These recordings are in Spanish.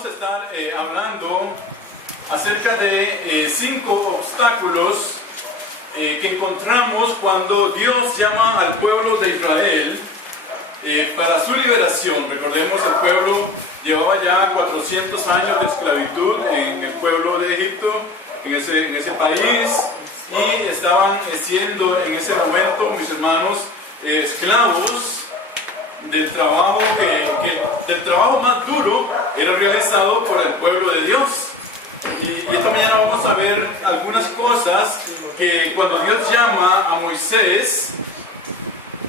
vamos a estar hablando acerca de 5 obstáculos que encontramos cuando Dios llama al pueblo de Israel para su liberación. Recordemos, el pueblo llevaba ya 400 años de esclavitud en el pueblo de Egipto, en ese país, y estaban siendo en ese momento, mis hermanos, esclavos del trabajo del trabajo más duro era realizado por el pueblo de Dios. Y esta mañana vamos a ver algunas cosas que cuando Dios llama a Moisés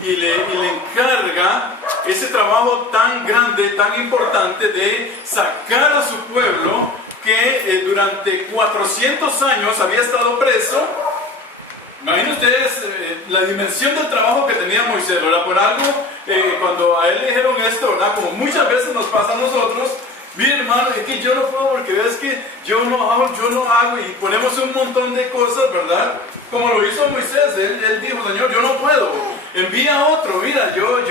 y le encarga ese trabajo tan grande, tan importante de sacar a su pueblo que durante 400 años había estado preso. Imaginen ustedes la dimensión del trabajo que tenía Moisés, ¿verdad? Por algo, cuando a él le dijeron esto, ¿verdad? Como muchas veces nos pasa a nosotros, mire hermano, es que yo no puedo porque ves que yo no hago, y ponemos un montón de cosas, ¿verdad? Como lo hizo Moisés, él dijo, Señor, yo no puedo, envía a otro, mira, yo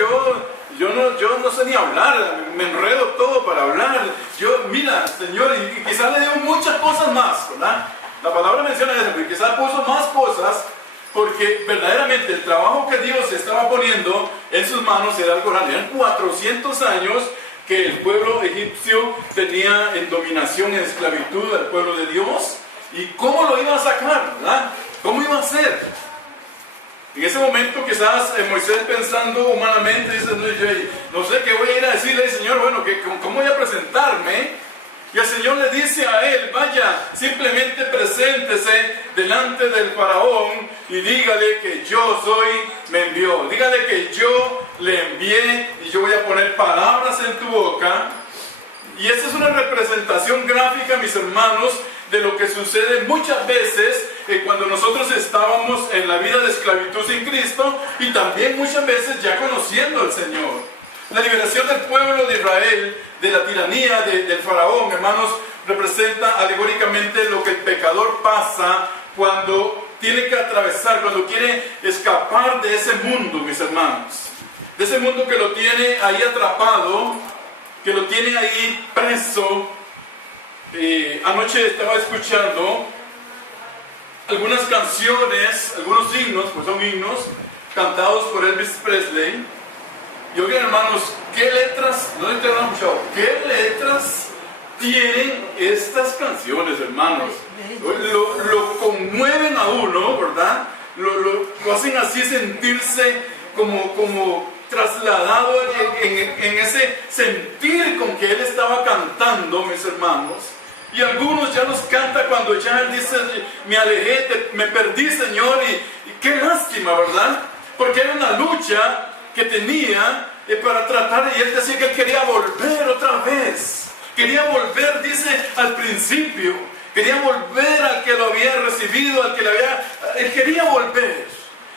no sé ni hablar, me enredo todo para hablar, mira, Señor, y quizás le dio muchas cosas más, ¿verdad? La palabra menciona eso, pero quizás puso más cosas, porque verdaderamente el trabajo que Dios estaba poniendo en sus manos era algo grande. Eran 400 años que el pueblo egipcio tenía en dominación, en esclavitud al pueblo de Dios. ¿Y cómo lo iba a sacar? ¿Verdad? ¿Cómo iba a ser? En ese momento quizás Moisés, pensando humanamente, dice, no sé qué voy a ir a decirle al Señor, bueno, ¿cómo voy a presentarme? Y el Señor le dice a él, vaya, simplemente preséntese delante del faraón y dígale que yo me envió. Dígale que yo le envié y yo voy a poner palabras en tu boca. Y esa es una representación gráfica, mis hermanos, de lo que sucede muchas veces cuando nosotros estábamos en la vida de esclavitud sin Cristo, y también muchas veces ya conociendo al Señor. La liberación del pueblo de Israel de la tiranía del faraón, hermanos, representa alegóricamente lo que el pecador pasa cuando tiene que atravesar, cuando quiere escapar de ese mundo, mis hermanos. De ese mundo que lo tiene ahí atrapado, que lo tiene ahí preso. Anoche estaba escuchando algunas canciones, algunos himnos, pues son himnos, cantados por Elvis Presley. Y oigan, hermanos, ¿qué letras? ¿No te han escuchado? ¿Qué letras tienen estas canciones, hermanos? Lo conmueven a uno, ¿verdad? Lo hacen así sentirse como trasladado en ese sentir con que él estaba cantando, mis hermanos. Y algunos ya los canta cuando ya él dice, me alejé, me perdí, Señor, y qué lástima, ¿verdad? Porque era una lucha que tenía para tratar, y él decía que él quería volver otra vez. Quería volver, dice, al principio. Quería volver al que lo había recibido, él quería volver.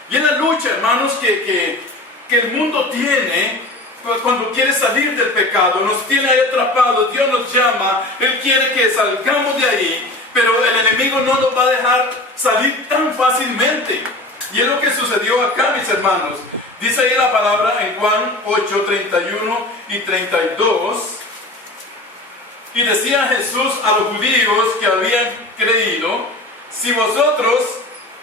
Y es la lucha, hermanos, que el mundo tiene cuando quiere salir del pecado. Nos tiene ahí atrapados, Dios nos llama, Él quiere que salgamos de ahí, pero el enemigo no nos va a dejar salir tan fácilmente. Y es lo que sucedió acá, mis hermanos. Dice ahí la palabra en Juan 8, 31 y 32. Y decía Jesús a los judíos que habían creído, si vosotros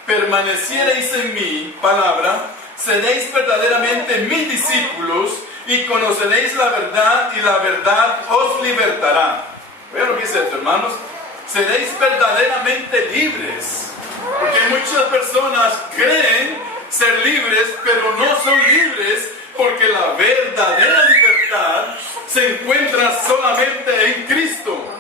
permanecierais en mi palabra, seréis verdaderamente mis discípulos y conoceréis la verdad, y la verdad os libertará. Vean lo que dice esto, hermanos. Seréis verdaderamente libres. Porque muchas personas creen ser libres, pero no son libres, porque la verdadera libertad se encuentra solamente en Cristo.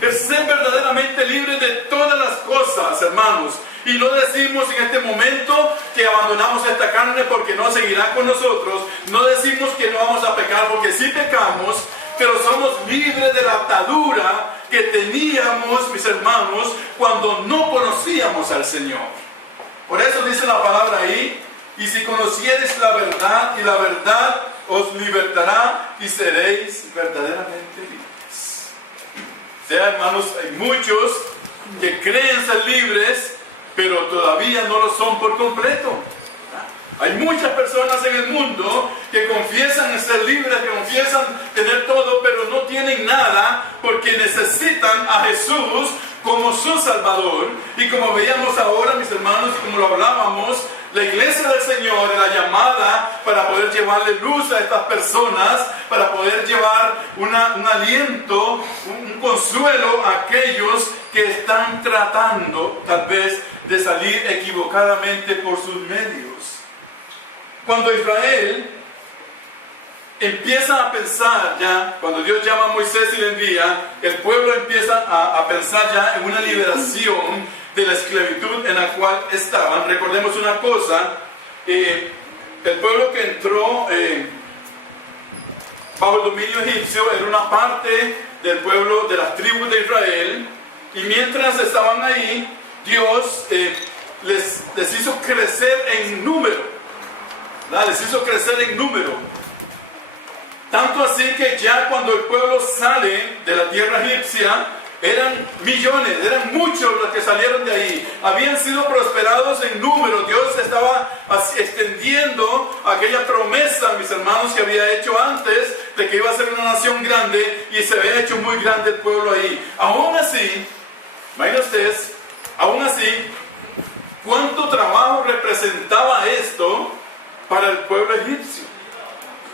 Es ser verdaderamente libre de todas las cosas, hermanos. Y no decimos en este momento que abandonamos esta carne porque no seguirá con nosotros. No decimos que no vamos a pecar porque sí pecamos, pero somos libres de la atadura que teníamos, mis hermanos, cuando no conocíamos al Señor. Por eso dice la palabra ahí, y si conociereis la verdad, y la verdad os libertará, y seréis verdaderamente libres. O sea, hermanos, hay muchos que creen ser libres, pero todavía no lo son por completo. Hay muchas personas en el mundo que confiesan ser libres, que confiesan tener todo, pero no tienen nada, porque reconocían a Jesús como su Salvador. Y como veíamos ahora, mis hermanos, y como lo hablábamos, la iglesia del Señor era llamada para poder llevarle luz a estas personas, para poder llevar un aliento, un consuelo a aquellos que están tratando tal vez de salir equivocadamente por sus medios. Cuando Israel empieza a pensar ya, cuando Dios llama a Moisés y le envía, el pueblo empieza a pensar ya en una liberación de la esclavitud en la cual estaban. Recordemos una cosa, el pueblo que entró bajo el dominio egipcio era una parte del pueblo de las tribus de Israel, y mientras estaban ahí, Dios les hizo crecer en número, ¿verdad? Les hizo crecer en número. Tanto así que ya cuando el pueblo sale de la tierra egipcia, eran millones, eran muchos los que salieron de ahí. Habían sido prosperados en número. Dios estaba extendiendo aquella promesa, mis hermanos, que había hecho antes de que iba a ser una nación grande, y se había hecho muy grande el pueblo ahí. Aún así, imagínense ustedes, aún así, ¿cuánto trabajo representaba esto para el pueblo egipcio?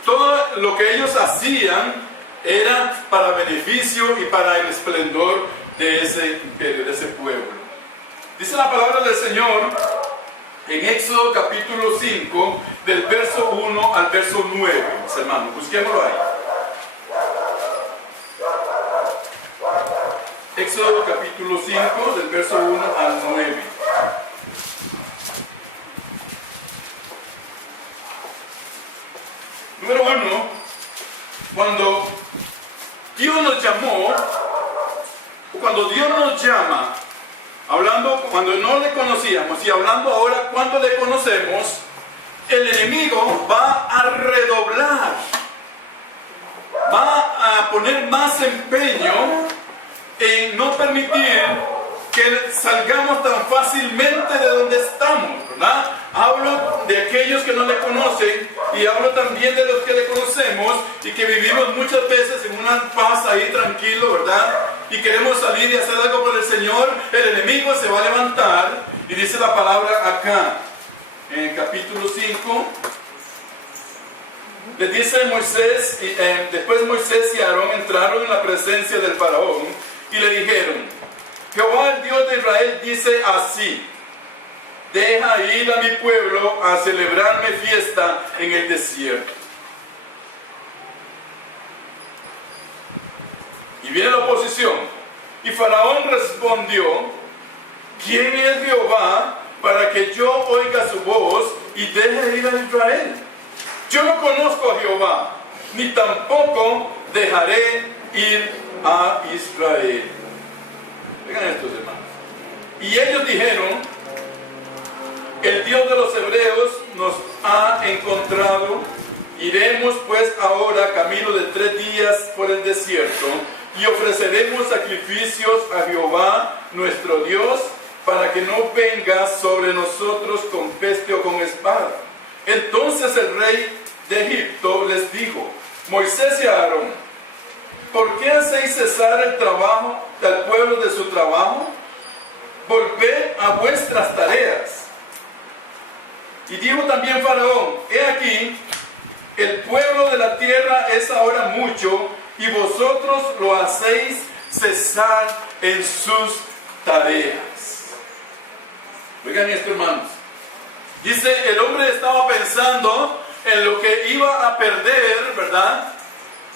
Todo lo que ellos hacían era para beneficio y para el esplendor de ese imperio, de ese pueblo. Dice la palabra del Señor en Éxodo capítulo 5, del verso 1 al verso 9, mis hermanos, busquémoslo ahí. Éxodo capítulo 5, del verso 1 al 9. Número 1, cuando Dios nos llamó, o cuando Dios nos llama, hablando cuando no le conocíamos, y hablando ahora cuando le conocemos, el enemigo va a redoblar, va a poner más empeño en no permitir que salgamos tan fácilmente de donde estamos, ¿verdad? Hablo de aquellos que no le conocen, y hablo también de los que le conocemos y que vivimos muchas veces en una paz ahí tranquilo, ¿verdad? Y queremos salir y hacer algo por el Señor. El enemigo se va a levantar, y dice la palabra acá, en el capítulo 5, le dice Moisés, después Moisés y Aarón entraron en la presencia del faraón y le dijeron: Jehová, el Dios de Israel, dice así: deja ir a mi pueblo a celebrarme fiesta en el desierto. Y viene la oposición. Y Faraón respondió: ¿quién es Jehová para que yo oiga su voz y deje ir a Israel? Yo no conozco a Jehová, ni tampoco dejaré ir a Israel. Vean estos hermanos. Y ellos dijeron: el Dios de los hebreos nos ha encontrado. Iremos pues ahora camino de 3 días por el desierto, y ofreceremos sacrificios a Jehová nuestro Dios, para que no venga sobre nosotros con peste o con espada. Entonces el rey de Egipto les dijo: Moisés y Aarón, ¿por qué hacéis cesar el trabajo del pueblo de su trabajo? Volved a vuestras tareas. Y dijo también Faraón: he aquí, el pueblo de la tierra es ahora mucho, y vosotros lo hacéis cesar en sus tareas. Oigan esto, hermanos. Dice, el hombre estaba pensando en lo que iba a perder, ¿verdad?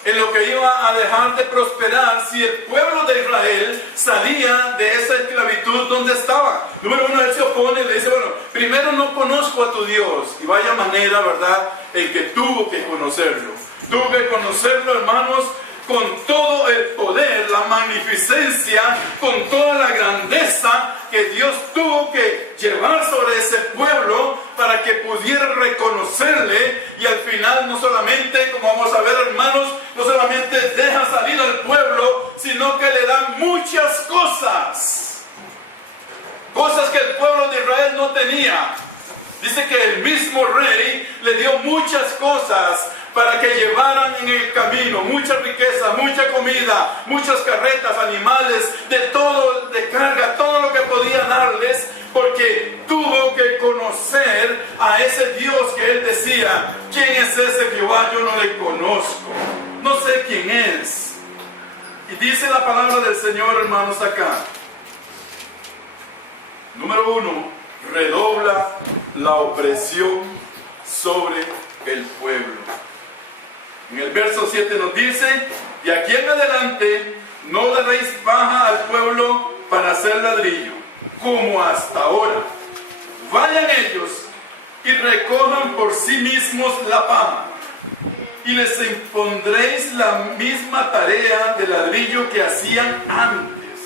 En lo que iba a dejar de prosperar si el pueblo de Israel salía de esa esclavitud donde estaba. Número 1, él se opone y le dice: bueno, primero no conozco a tu Dios. Y vaya manera, ¿verdad?, en que tuvo que conocerlo. Tuvo que conocerlo, hermanos, con todo el poder, la magnificencia, con toda la grandeza que Dios tuvo que llevar sobre ese pueblo para que pudiera reconocerle. Y al final, no solamente, como vamos a ver, hermanos, no solamente deja salir al pueblo, sino que le da muchas cosas. Cosas que el pueblo de Israel no tenía. Dice que el mismo rey le dio muchas cosas para que llevaran en el camino mucha riqueza, mucha comida, muchas carretas, animales, de todo, de carga, todo lo que podía darles, porque tuvo que conocer a ese Dios que él decía: ¿quién es ese Jehová? Yo no le conozco, no sé quién es. Y dice la palabra del Señor, hermanos, acá. Número 1, redobla la opresión sobre el pueblo. En el verso 7 nos dice: de aquí en adelante no daréis paja al pueblo para hacer ladrillo, como hasta ahora. Vayan ellos y recojan por sí mismos la paja, y les impondréis la misma tarea de ladrillo que hacían antes,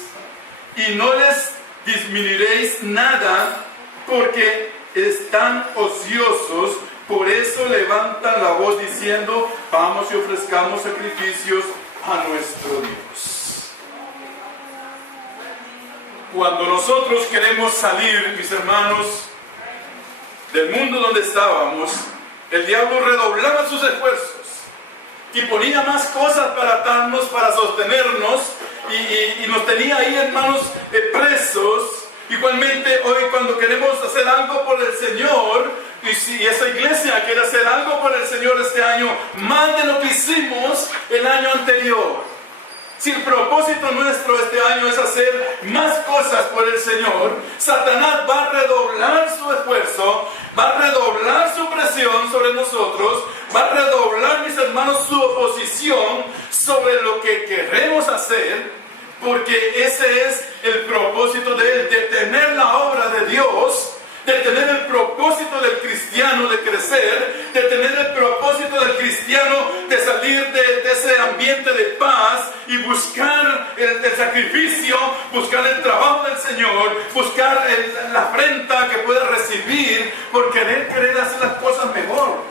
y no les disminuiréis nada, porque están ociosos. Por eso levantan la voz diciendo: vamos y ofrezcamos sacrificios a nuestro Dios. Cuando nosotros queremos salir, mis hermanos, del mundo donde estábamos, el diablo redoblaba sus esfuerzos y ponía más cosas para atarnos, para sostenernos, y nos tenía ahí, hermanos, presos. Igualmente hoy, cuando queremos hacer algo por el Señor, y si esa iglesia quiere hacer algo por el Señor este año, más de lo que hicimos el año anterior, si el propósito nuestro este año es hacer más cosas por el Señor, Satanás va a redoblar su esfuerzo, va a redoblar su presión sobre nosotros, va a redoblar, mis hermanos, su oposición sobre lo que queremos hacer, porque ese es el propósito de él: detener la obra de Dios, de tener el propósito del cristiano de crecer, de tener el propósito del cristiano de salir de ese ambiente de paz y buscar el sacrificio, buscar el trabajo del Señor, buscar la afrenta que pueda recibir por querer hacer las cosas mejor.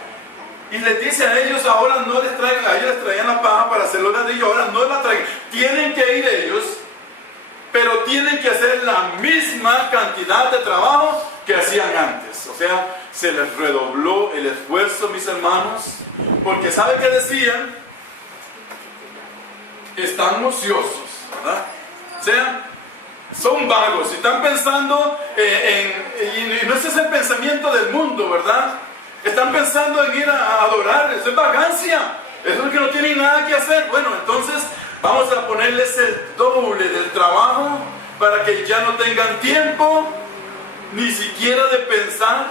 Y les dice a ellos: ahora no les traigan, a ellos les traían la paja para hacerlo ladrillo, ahora no la traigan. Tienen que ir ellos, pero tienen que hacer la misma cantidad de trabajo que hacían antes. O sea, se les redobló el esfuerzo, mis hermanos, porque ¿sabe qué decían? Están ociosos, ¿verdad? O sea, son vagos y están pensando y no ese es el pensamiento del mundo, ¿verdad? Están pensando en ir a adorar, eso es vagancia, eso es que no tienen nada que hacer. Bueno, entonces vamos a ponerles el doble del trabajo para que ya no tengan tiempo ni siquiera de pensar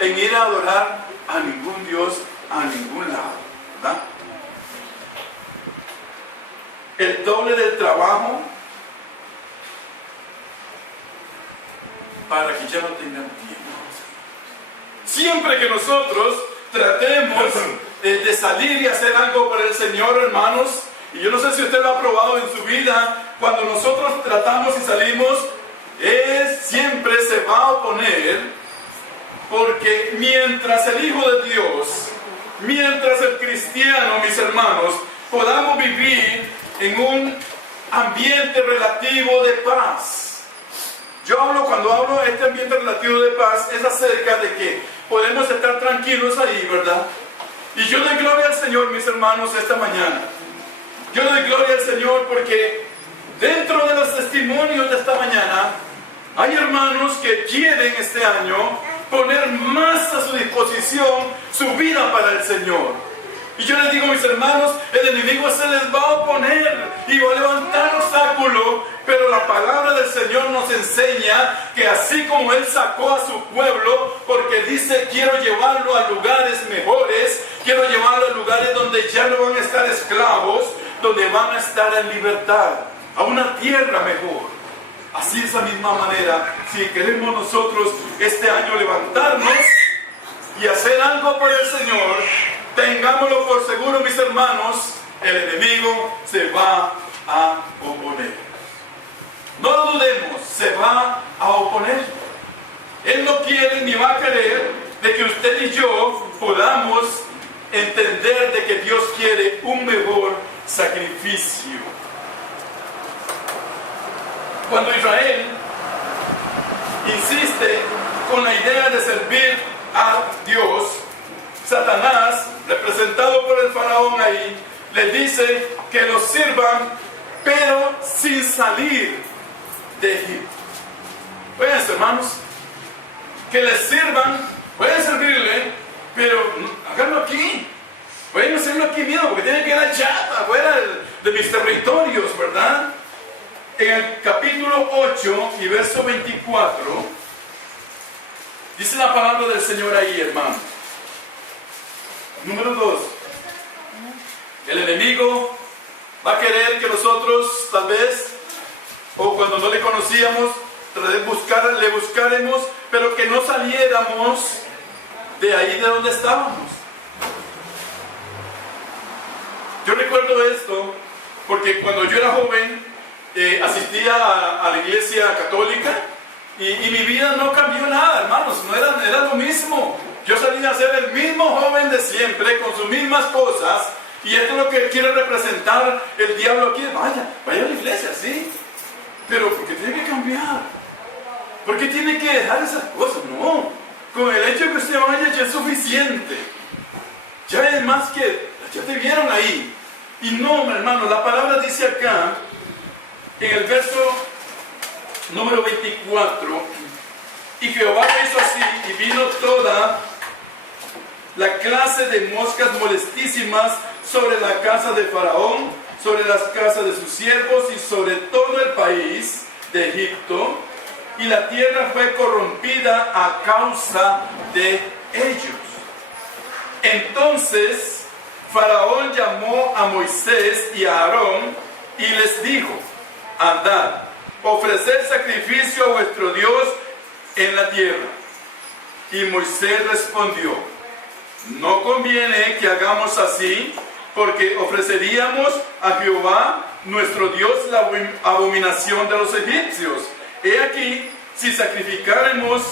en ir a adorar a ningún Dios, a ningún lado, ¿verdad? El doble del trabajo para que ya no tengan tiempo. Siempre que nosotros tratemos de salir y hacer algo para el Señor, hermanos, y yo no sé si usted lo ha probado en su vida, cuando nosotros tratamos y salimos, siempre se va a oponer, porque mientras el Hijo de Dios, mientras el cristiano, mis hermanos, podamos vivir en un ambiente relativo de paz. Cuando hablo de este ambiente relativo de paz, es acerca de que podemos estar tranquilos ahí, ¿verdad? Y yo doy gloria al Señor, mis hermanos, esta mañana. Yo doy gloria al Señor porque dentro de los testimonios de esta mañana hay hermanos que quieren este año poner más a su disposición su vida para el Señor. Y yo les digo, mis hermanos, el enemigo se les va a oponer y va a levantar obstáculos, pero la palabra del Señor nos enseña que así como Él sacó a su pueblo, porque dice: quiero llevarlo a lugares mejores, quiero llevarlo a lugares donde ya no van a estar esclavos, donde van a estar en libertad, a una tierra mejor. Así, de esa misma manera, si queremos nosotros este año levantarnos y hacer algo por el Señor, tengámoslo por seguro, mis hermanos, el enemigo se va a oponer. No lo dudemos, se va a oponer. Él no quiere ni va a querer de que usted y yo podamos entender de que Dios quiere un mejor sacrificio. Cuando Israel insiste con la idea de servir a Dios, Satanás, representado por el Faraón ahí, les dice que los sirvan, pero sin salir de Egipto. Oigan, hermanos, que les sirvan, pueden servirle, pero háganlo aquí. Pueden hacerlo aquí mismo, porque tienen que ir allá, afuera de mis territorios, ¿verdad? En el capítulo 8 y verso 24, dice la palabra del Señor ahí, hermano. Número 2. El enemigo va a querer que nosotros, tal vez, o cuando no le conocíamos, le buscaremos, pero que no saliéramos de ahí de donde estábamos. Yo recuerdo esto porque cuando yo era joven asistía a la iglesia católica y mi vida no cambió nada, hermanos, no era lo mismo. Yo salía a ser el mismo joven de siempre con sus mismas cosas, y esto es lo que quiere representar el diablo aquí. Vaya a la iglesia, sí, pero ¿por qué tiene que cambiar? ¿Por qué tiene que dejar esas cosas? No, con el hecho de que usted vaya ya es suficiente. Ya es más que, ya te vieron ahí. Y no, hermano, la palabra dice acá, en el verso número 24, y Jehová hizo así, y vino toda la clase de moscas molestísimas sobre la casa de Faraón, sobre las casas de sus siervos y sobre todo el país de Egipto, y la tierra fue corrompida a causa de ellos. Entonces Faraón llamó a Moisés y a Aarón y les dijo: andad, ofreced sacrificio a vuestro Dios en la tierra. Y Moisés respondió: no conviene que hagamos así, porque ofreceríamos a Jehová nuestro Dios la abominación de los egipcios. He aquí, si sacrificáramos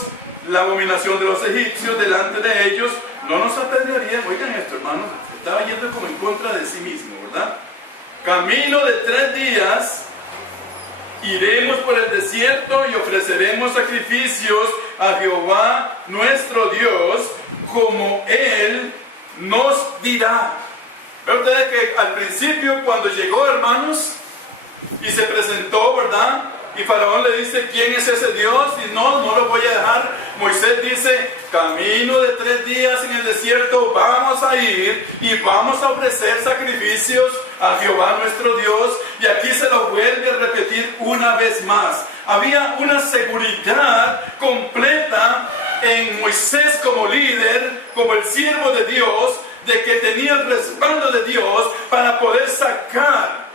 la abominación de los egipcios delante de ellos, no nos apedrearían. Oigan esto, hermanos, estaba yendo como en contra de sí mismo, ¿verdad? Camino de 3 días iremos por el desierto y ofreceremos sacrificios a Jehová nuestro Dios, como Él nos dirá. Pero ustedes que al principio, cuando llegó, hermanos, y se presentó, ¿verdad? Y Faraón le dice: ¿quién es ese Dios? Y no lo voy a dejar. Moisés dice: camino de 3 días en el desierto vamos a ir y vamos a ofrecer sacrificios a Jehová nuestro Dios. Y aquí se lo vuelve a repetir una vez más. Había una seguridad completa en Moisés como líder, como el siervo de Dios, de que tenía el respaldo de Dios para poder sacar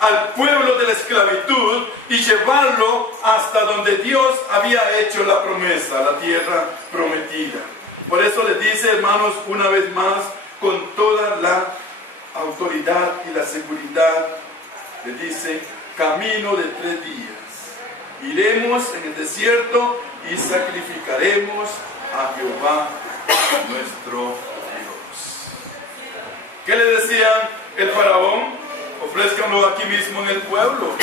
al pueblo de la esclavitud y llevarlo hasta donde Dios había hecho la promesa, la tierra prometida. Por eso les dice, hermanos, una vez más, con toda la autoridad y la seguridad, les dice: camino de 3 días iremos en el desierto y sacrificaremos a Jehová nuestro Dios. ¿Qué le decía el faraón? Ofrézcanlo aquí mismo en el pueblo.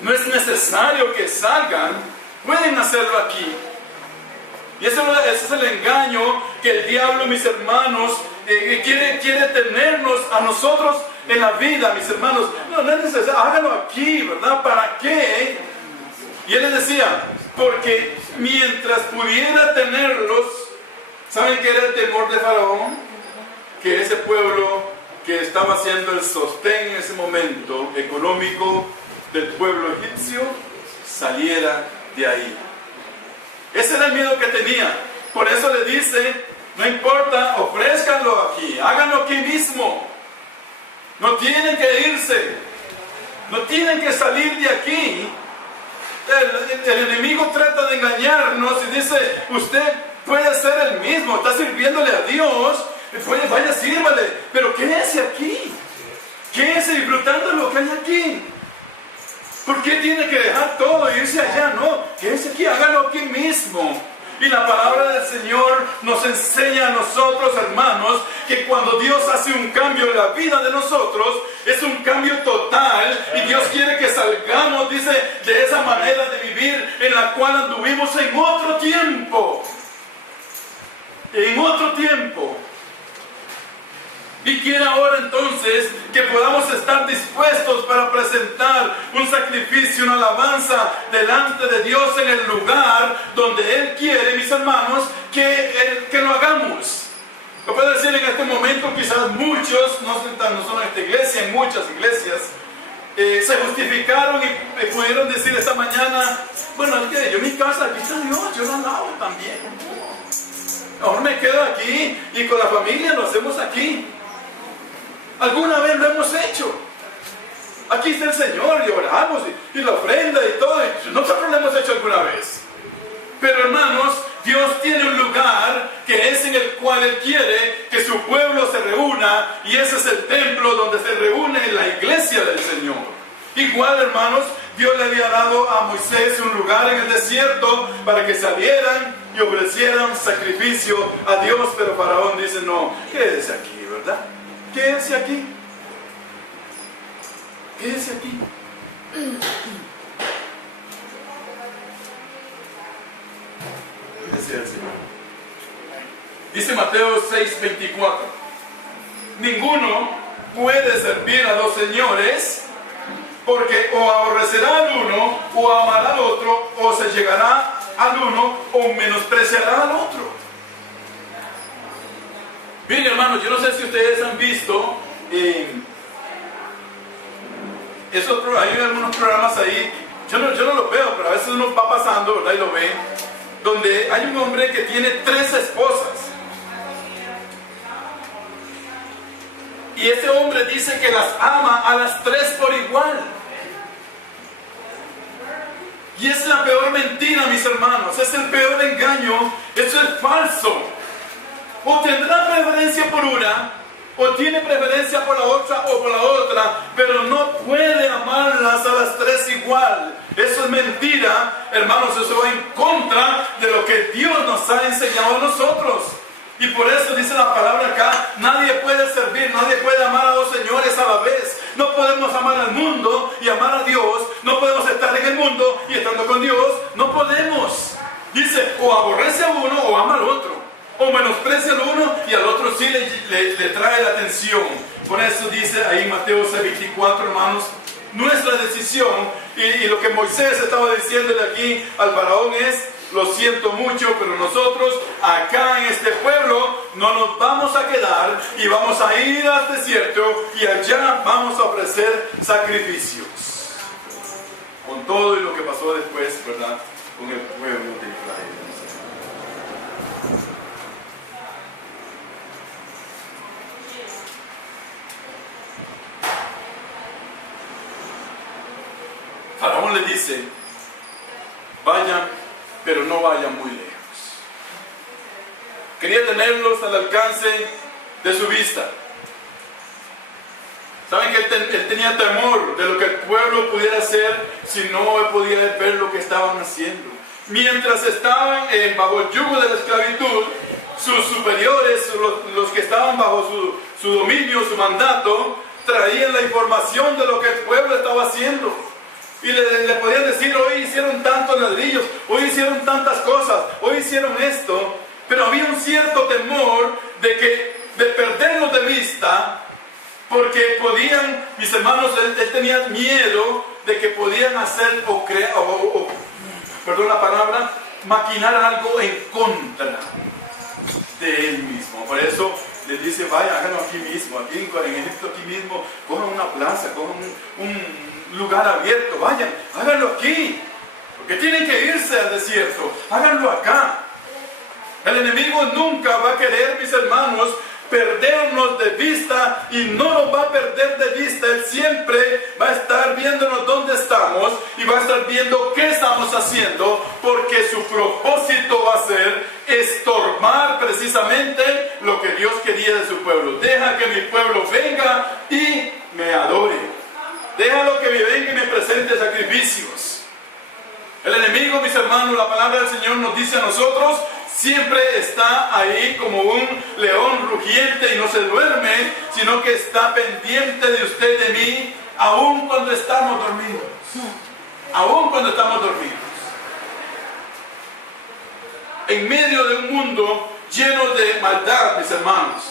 No es necesario que salgan, pueden hacerlo aquí. Y ese es el engaño que el diablo, mis hermanos, quiere tenernos a nosotros en la vida, mis hermanos. No es necesario, háganlo aquí, ¿verdad? ¿Para qué? Y él les decía: porque mientras pudiera tenerlos, ¿saben qué era el temor de Faraón? Que ese pueblo que estaba siendo el sostén en ese momento económico del pueblo egipcio saliera de ahí. Ese era el miedo que tenía. Por eso le dice: no importa, ofrézcanlo aquí, háganlo aquí mismo. No tienen que irse, no tienen que salir de aquí. El enemigo trata de engañarnos y dice: usted puede ser el mismo, está sirviéndole a Dios, vaya, sírvale, pero quédese aquí, quédese disfrutando de lo que hay aquí. ¿Por qué tiene que dejar todo e irse allá? No, quédese aquí, hágalo aquí mismo. Y la palabra del Señor nos enseña a nosotros, hermanos, que cuando Dios hace un cambio en la vida de nosotros, es un cambio total, y Dios quiere que salgamos, dice, de esa manera de vivir en la cual anduvimos en otro tiempo. En otro tiempo. Y quiere ahora entonces que podamos estar dispuestos para presentar un sacrificio, una alabanza delante de Dios en el lugar donde Él quiere, mis hermanos, que lo hagamos. Lo puedo decir en este momento, quizás muchos, no solo en esta iglesia, en muchas iglesias, se justificaron y pudieron decir esta mañana, bueno, es que yo en mi casa, aquí está Dios, yo la lavo también. Ahora me quedo aquí y con la familia lo hacemos aquí. Alguna vez lo hemos hecho. Aquí está el Señor y oramos y la ofrenda y todo. Y nosotros lo hemos hecho alguna vez. Pero hermanos, Dios tiene un lugar que es en el cual Él quiere que su pueblo se reúna, y ese es el templo donde se reúne la iglesia del Señor. Igual, hermanos, Dios le había dado a Moisés un lugar en el desierto para que salieran y ofrecieran sacrificio a Dios, pero Faraón dice, no, quédese aquí, ¿verdad? Quédese aquí. Quédese aquí. Decía el Señor. Dice Mateo 6:24. Ninguno puede servir a dos señores, porque o aborrecerá al uno o amará al otro, o se llegará al uno o menospreciará al otro. Miren, hermanos, yo no sé si ustedes han visto hay algunos programas ahí, yo no los veo, pero a veces uno va pasando, ¿verdad? Y lo ve, donde hay un hombre que tiene 3 esposas. Y ese hombre dice que las ama a las 3 por igual. Y es la peor mentira, mis hermanos, es el peor engaño, eso es falso. O tendrá preferencia por una, o tiene preferencia por la otra o por la otra, pero no puede amarlas a las 3 igual. Eso es mentira, hermanos, eso va en contra de lo que Dios nos ha enseñado a nosotros. Y por eso dice la palabra acá, nadie puede servir, nadie puede amar a dos señores a la vez. No podemos amar al mundo y amar a Dios, no podemos estar en el mundo y estando con Dios, no podemos. Dice, o aborrece a uno o ama al otro. O menosprecia al uno y al otro sí le trae la atención. Por eso dice ahí Mateo 6:24, hermanos, nuestra decisión y lo que Moisés estaba diciéndole aquí al faraón es, lo siento mucho, pero nosotros acá en este pueblo no nos vamos a quedar y vamos a ir al desierto y allá vamos a ofrecer sacrificios. Con todo y lo que pasó después, ¿verdad? Con el pueblo de Israel. Faraón le dice, vayan, pero no vayan muy lejos. Quería tenerlos al alcance de su vista. Saben que él tenía temor de lo que el pueblo pudiera hacer si no podía ver lo que estaban haciendo. Mientras estaban bajo el yugo de la esclavitud, sus superiores, los que estaban bajo su dominio, su mandato, traían la información de lo que el pueblo estaba haciendo. Y le podían decir, hoy hicieron tantos ladrillos, hoy hicieron tantas cosas, hoy hicieron esto. Pero había un cierto temor de perderlos de vista, porque podían, mis hermanos, él tenía miedo de que podían hacer perdón la palabra, maquinar algo en contra de él mismo. Por eso les dice, vaya, háganlo aquí mismo, aquí en Egipto, aquí mismo, cojan una plaza, cojan un lugar abierto, vayan, háganlo aquí, porque tienen que irse al desierto, háganlo acá. El enemigo nunca va a querer, mis hermanos, perdernos de vista, y no nos va a perder de vista. Él siempre va a estar viéndonos dónde estamos y va a estar viendo qué estamos haciendo, porque su propósito va a ser estorbar precisamente lo que Dios quería de su pueblo. Deja que mi pueblo venga y me adore. Déjalo que me venga y me presente sacrificios. El enemigo, mis hermanos, la palabra del Señor nos dice a nosotros, siempre está ahí como un león rugiente y no se duerme, sino que está pendiente de usted y de mí, aun cuando estamos dormidos. Aun cuando estamos dormidos. En medio de un mundo lleno de maldad, mis hermanos,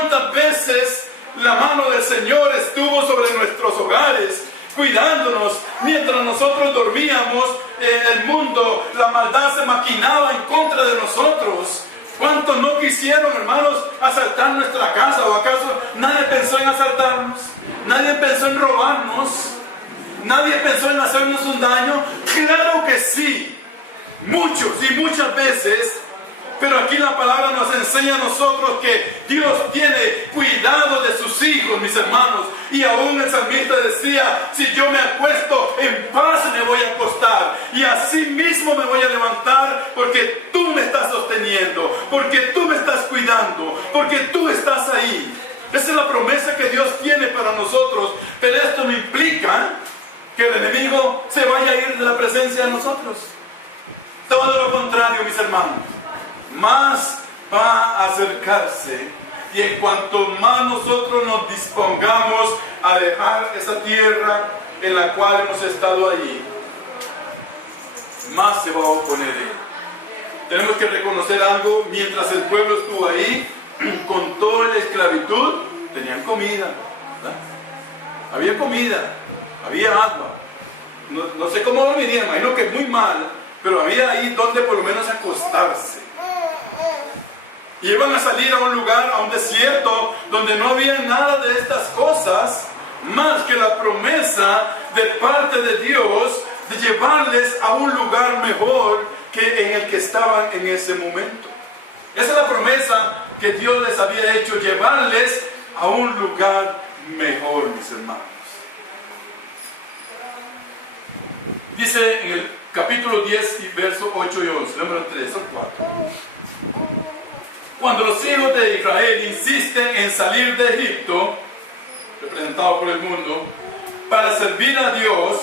¿Cuántas veces la mano del Señor estuvo sobre nuestros hogares, cuidándonos mientras nosotros dormíamos? El mundo, la maldad se maquinaba en contra de nosotros. ¿Cuántos no quisieron, hermanos, asaltar nuestra casa? ¿O acaso nadie pensó en asaltarnos? ¿Nadie pensó en robarnos? ¿Nadie pensó en hacernos un daño? Claro que sí, muchos y muchas veces. Pero aquí la palabra nos enseña a nosotros que Dios tiene cuidado de sus hijos, mis hermanos. Y aún el salmista decía, si yo me acuesto, en paz me voy a acostar. Y así mismo me voy a levantar porque tú me estás sosteniendo, porque tú me estás cuidando, porque tú estás ahí. Esa es la promesa que Dios tiene para nosotros. Pero esto no implica que el enemigo se vaya a ir de la presencia de nosotros. Todo lo contrario, mis hermanos. Más va a acercarse, y en cuanto más nosotros nos dispongamos a dejar esa tierra en la cual hemos estado allí, más se va a oponer él. Tenemos que reconocer algo: mientras el pueblo estuvo ahí con toda la esclavitud, tenían comida, ¿verdad? Había comida, había agua. No sé cómo dormirían, imagino que muy mal, pero había ahí donde por lo menos acostarse. Y iban a salir a un lugar, a un desierto, donde no había nada de estas cosas, más que la promesa de parte de Dios de llevarles a un lugar mejor que en el que estaban en ese momento. Esa es la promesa que Dios les había hecho, llevarles a un lugar mejor, mis hermanos. Dice en el capítulo 10 y verso 8 y 11, número 3 o 4. Cuando los hijos de Israel insisten en salir de Egipto, representado por el mundo, para servir a Dios,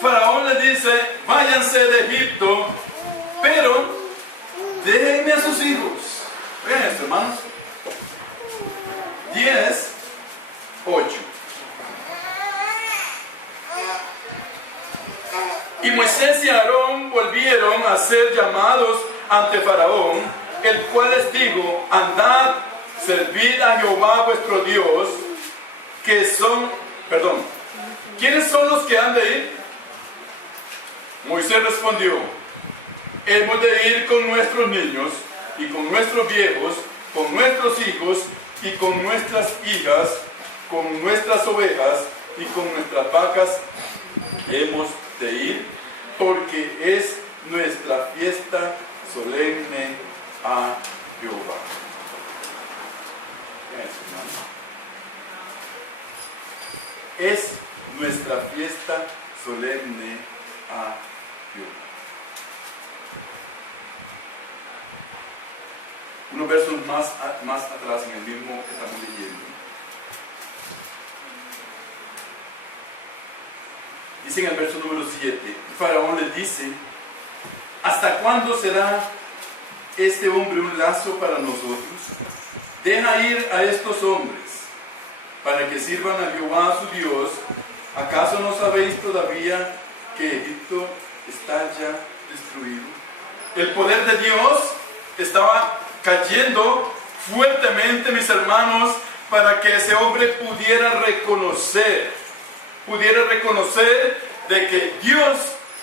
Faraón les dice, váyanse de Egipto, pero déjenme a sus hijos. Vean esto, hermanos. 10, 8. Y Moisés y Aarón volvieron a ser llamados ante Faraón, el cual les dijo, andad, servid a Jehová vuestro Dios, ¿quiénes son los que han de ir? Moisés respondió, hemos de ir con nuestros niños, y con nuestros viejos, con nuestros hijos, y con nuestras hijas, con nuestras ovejas, y con nuestras vacas, hemos de ir, porque es nuestra fiesta solemne a Jehová. Es nuestra fiesta solemne a Jehová. Unos versos más atrás en el mismo que estamos leyendo. Dice en el verso número 7, Faraón les dice, ¿hasta cuándo será este hombre un lazo para nosotros? Deja ir a estos hombres, para que sirvan a Jehová su Dios. ¿Acaso no sabéis todavía que Egipto está ya destruido? El poder de Dios estaba cayendo fuertemente, mis hermanos, para que ese hombre pudiera reconocer de que Dios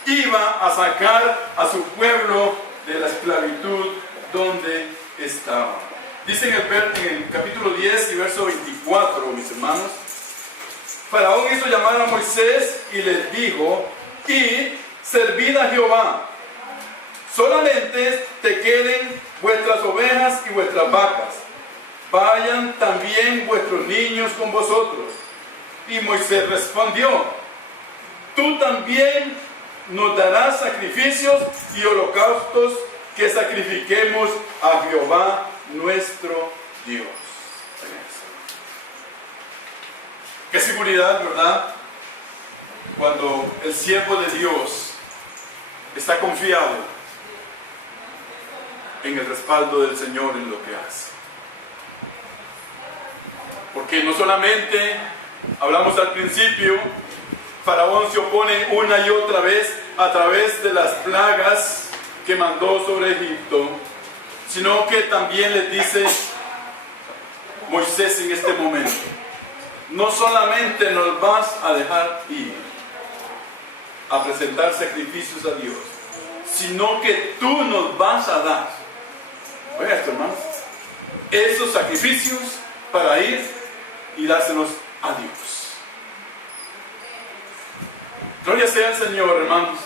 iba a sacar a su pueblo de la esclavitud donde estaba. Dice en el capítulo 10 y verso 24, mis hermanos, Faraón hizo llamar a Moisés y les dijo, y servid a Jehová, solamente te queden vuestras ovejas y vuestras vacas, vayan también vuestros niños con vosotros. Y Moisés respondió, tú también nos darás sacrificios y holocaustos que sacrifiquemos a Jehová nuestro Dios. Qué seguridad, ¿verdad? Cuando el siervo de Dios está confiado en el respaldo del Señor en lo que hace. Porque no solamente, hablamos al principio, Faraón se opone una y otra vez a través de las plagas que mandó sobre Egipto, sino que también les dice, Moisés en este momento. No solamente nos vas a dejar ir a presentar sacrificios a Dios, sino que tú nos vas a dar, oiga esto, hermanos, esos sacrificios para ir y dárselos a Dios. Gloria sea al Señor, hermanos.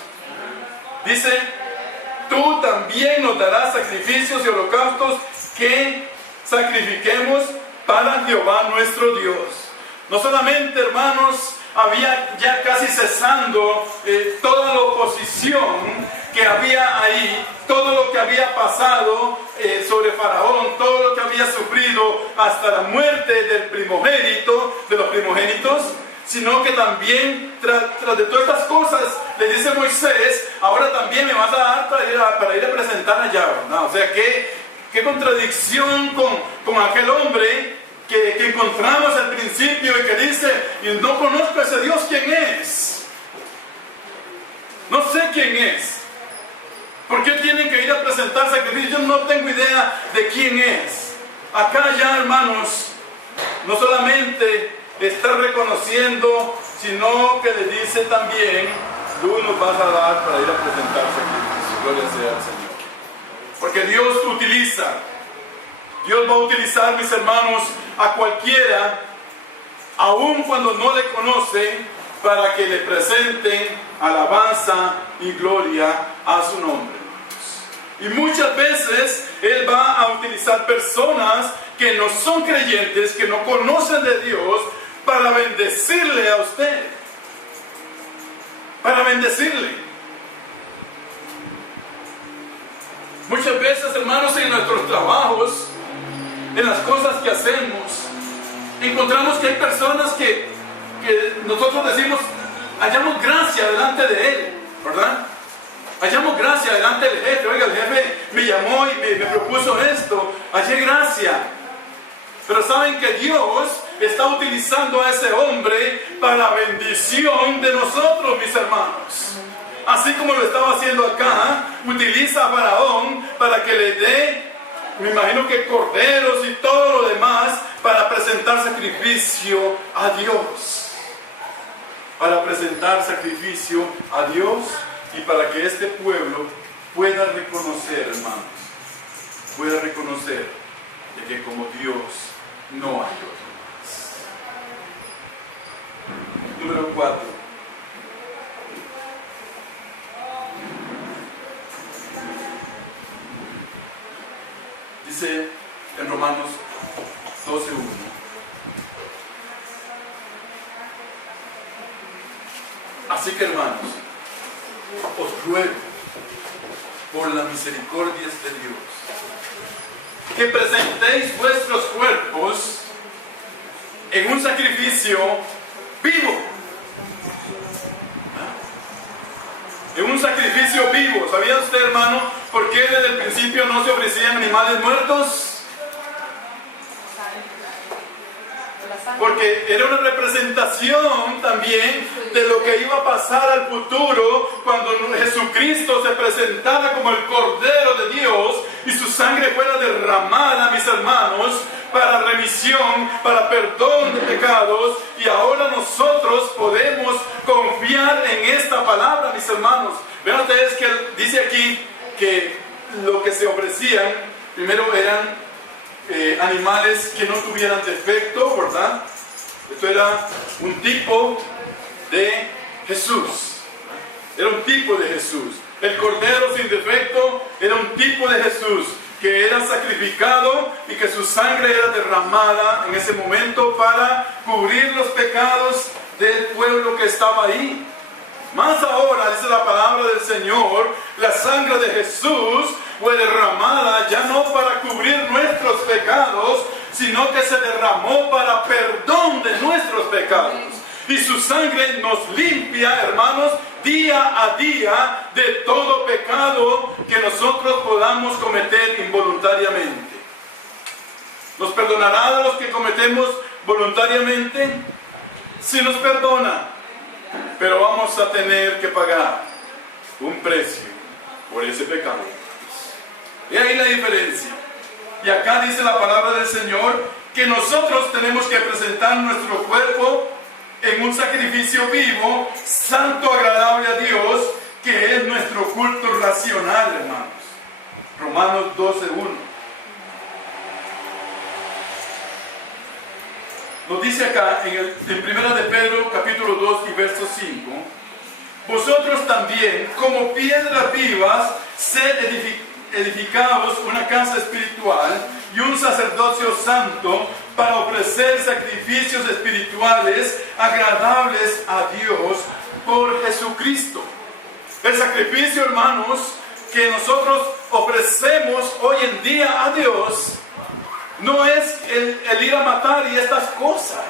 Dice, tú también nos darás sacrificios y holocaustos que sacrifiquemos para Jehová nuestro Dios. No solamente, hermanos, había ya casi cesando toda la oposición que había ahí, todo lo que había pasado sobre Faraón, todo lo que había sufrido hasta la muerte del primogénito, de los primogénitos, sino que también tras de todas estas cosas le dice Moisés, ahora también me vas a dar para ir a presentar allá, ¿verdad? O sea, qué contradicción con aquel hombre que encontramos al principio y que dice, y no conozco a ese Dios, ¿quién es? No sé quién es. ¿Por qué tienen que ir a presentar sacrificios? Yo no tengo idea de quién es. Acá ya, hermanos, no solamente está reconociendo, sino que le dice también, tú nos vas a dar para ir a presentar sacrificios. Gloria sea al Señor. Porque Dios utiliza, Dios va a utilizar, mis hermanos, a cualquiera, aun cuando no le conocen, para que le presenten alabanza y gloria a su nombre. Y muchas veces Él va a utilizar personas que no son creyentes, que no conocen de Dios, para bendecirle a usted. Para bendecirle. Muchas veces, hermanos, en nuestros trabajos, en las cosas que hacemos, encontramos que hay personas que nosotros decimos, hallamos gracia delante de Él, ¿verdad? Hallamos gracia delante del jefe. Oiga, el jefe me llamó y me propuso esto, hallé gracia. Pero saben que Dios está utilizando a ese hombre para la bendición de nosotros, mis hermanos. Así como lo estaba haciendo acá, utiliza a Faraón para que le dé, me imagino que corderos y todo lo demás, para presentar sacrificio a Dios. Para presentar sacrificio a Dios y para que este pueblo pueda reconocer, hermanos, pueda reconocer de que como Dios no hay otro más. Número 4. Dice en Romanos 12:1. Así que, hermanos, os ruego por las misericordias de Dios que presentéis vuestros cuerpos en un sacrificio vivo. En un sacrificio vivo. ¿Sabía usted, hermano, por qué desde el principio no se ofrecían animales muertos? Porque era una representación también de lo que iba a pasar al futuro cuando Jesucristo se presentara como el Cordero de Dios y su sangre fuera derramada, mis hermanos, para remisión, para perdón de pecados. Y ahora nosotros podemos confiar en esta palabra, mis hermanos. Vean ustedes que dice aquí que lo que se ofrecían primero eran animales que no tuvieran defecto, ¿verdad? Esto era un tipo de Jesús. Era un tipo de Jesús. El cordero sin defecto era un tipo de Jesús que era sacrificado y que su sangre era derramada en ese momento para cubrir los pecados del pueblo que estaba ahí. Más ahora, dice la palabra del Señor, la sangre de Jesús fue derramada ya no para cubrir nuestros pecados, sino que se derramó para perdón de nuestros pecados. Y su sangre nos limpia, hermanos, día a día de todo pecado que nosotros podamos cometer involuntariamente. ¿Nos perdonará de los que cometemos voluntariamente? Sí nos perdona, pero vamos a tener que pagar un precio por ese pecado. Y ahí la diferencia. Y acá dice la palabra del Señor Señor que nosotros tenemos que presentar nuestro cuerpo en un sacrificio vivo, santo, agradable a Dios, que es nuestro culto racional, hermanos. Romanos 12:1. Nos dice acá en 1 de Pedro capítulo 2 y verso 5: vosotros también, como piedras vivas, sed edificados una casa espiritual y un sacerdocio santo para ofrecer sacrificios espirituales agradables a Dios por Jesucristo. El sacrificio, hermanos, que nosotros ofrecemos hoy en día a Dios no es el ir a matar y estas cosas.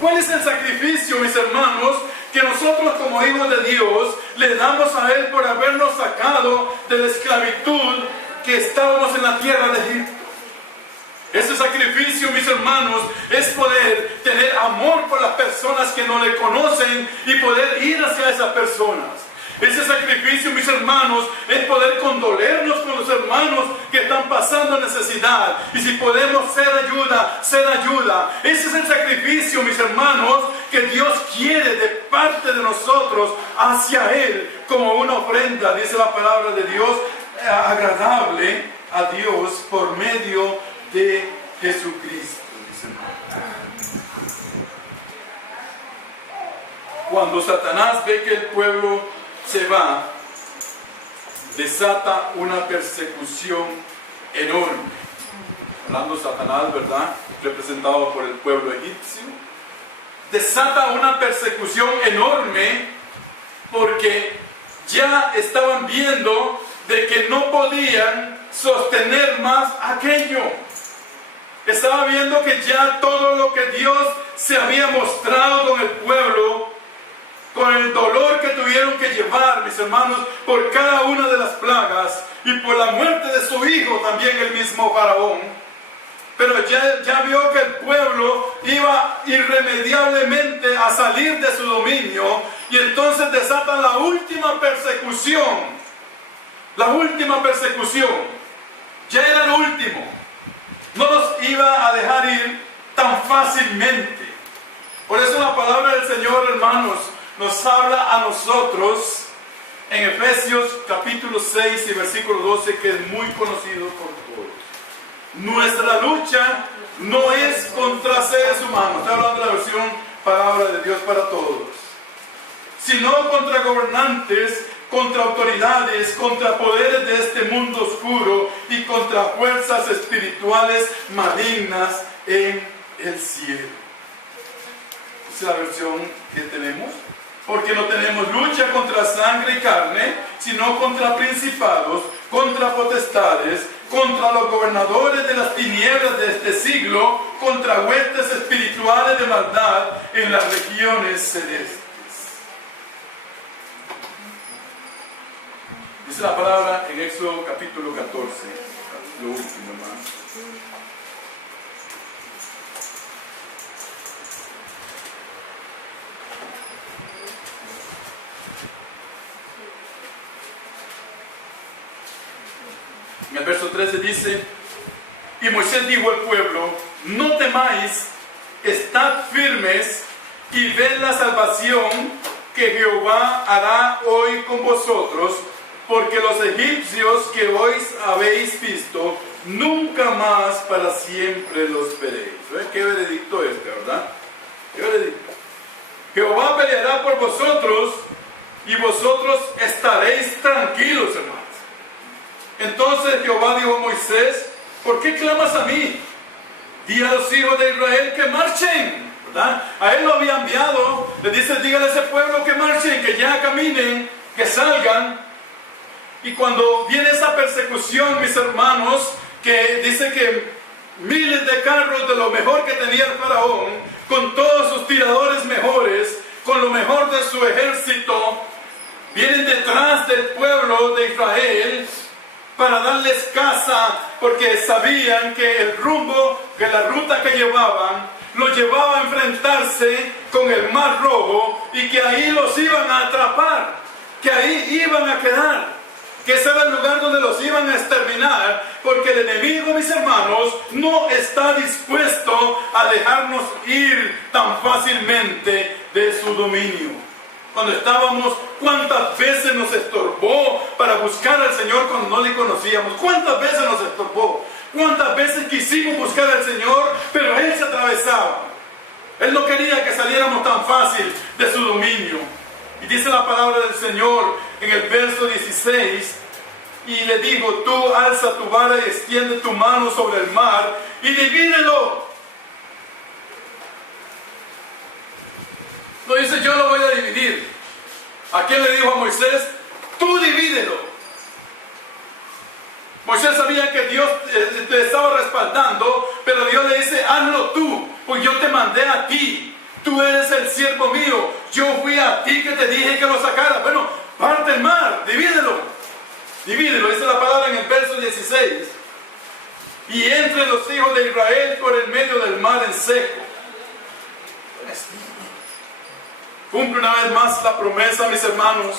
¿Cuál es el sacrificio, mis hermanos, que nosotros como hijos de Dios le damos a Él por habernos sacado de la esclavitud que estábamos en la tierra de Egipto? Ese sacrificio, mis hermanos, es poder tener amor por las personas que no le conocen y poder ir hacia esas personas. Ese sacrificio, mis hermanos, es poder condolernos con los hermanos que están pasando necesidad. Y si podemos ser ayuda, ser ayuda. Ese es el sacrificio, mis hermanos, que Dios quiere de parte de nosotros hacia Él como una ofrenda, dice la palabra de Dios, agradable a Dios por medio de Jesucristo, dice hermano. Cuando Satanás ve que el pueblo se va, desata una persecución enorme. Hablando Satanás, ¿verdad? Representado por el pueblo egipcio. Desata una persecución enorme porque ya estaban viendo de que no podían sostener más aquello. Estaba viendo que ya todo lo que Dios se había mostrado con el pueblo, con el dolor que tuvieron que llevar, mis hermanos, por cada una de las plagas y por la muerte de su hijo también, el mismo Faraón. Pero ya vio que el pueblo iba irremediablemente a salir de su dominio y entonces desatan la última persecución. La última persecución. Ya era lo último. No los iba a dejar ir tan fácilmente. Por eso la palabra del Señor, hermanos, nos habla a nosotros en Efesios capítulo 6 y versículo 12, que es muy conocido por todos. Nuestra lucha no es contra seres humanos, estoy hablando de la versión palabra de Dios para todos, sino contra gobernantes, contra autoridades, contra poderes de este mundo oscuro y contra fuerzas espirituales malignas en el cielo. Esa es la versión que tenemos. Porque no tenemos lucha contra sangre y carne, sino contra principados, contra potestades, contra los gobernadores de las tinieblas de este siglo, contra huestes espirituales de maldad en las regiones celestes. Dice la palabra en Éxodo capítulo 14, lo último, hermano. En el verso 13 dice: y Moisés dijo al pueblo: no temáis, estad firmes y ved la salvación que Jehová hará hoy con vosotros, porque los egipcios que hoy habéis visto, nunca más para siempre los veréis. ¿Ven qué veredicto este, verdad? ¿Qué veredicto? Jehová peleará por vosotros y vosotros estaréis tranquilos, hermanos. Entonces Jehová dijo a Moisés: ¿por qué clamas a mí? Di a los hijos de Israel que marchen, ¿verdad? A él lo había enviado. Le dice: dígale a ese pueblo que marchen, que ya caminen, que salgan. Y cuando viene esa persecución, mis hermanos, que dice que miles de carros de lo mejor que tenía el faraón, con todos sus tiradores mejores, con lo mejor de su ejército, vienen detrás del pueblo de Israel para darles caza, porque sabían que el rumbo, que la ruta que llevaban, los llevaba a enfrentarse con el Mar Rojo y que ahí los iban a atrapar, que ahí iban a quedar. que ese era el lugar donde los iban a exterminar, porque el enemigo, mis hermanos, no está dispuesto a dejarnos ir tan fácilmente de su dominio. Cuando estábamos, ¿cuántas veces nos estorbó para buscar al Señor cuando no le conocíamos? ¿Cuántas veces nos estorbó? ¿Cuántas veces quisimos buscar al Señor, pero Él se atravesaba? Él no quería que saliéramos tan fácil de su dominio. Y dice la palabra del Señor en el verso 16, y le digo, tú alza tu vara y extiende tu mano sobre el mar y divídelo. No dice, yo lo voy a dividir. ¿A quién le dijo a Moisés? Tú divídelo. Moisés sabía que Dios le estaba respaldando, pero Dios le dice, hazlo tú, pues yo te mandé a ti. Tú eres el siervo mío. Yo fui a ti que te dije que lo sacaras. Bueno, parte el mar, divídelo. Divídelo, dice la palabra en el verso 16. Y entre los hijos de Israel por el medio del mar en seco. Cumple una vez más la promesa, mis hermanos.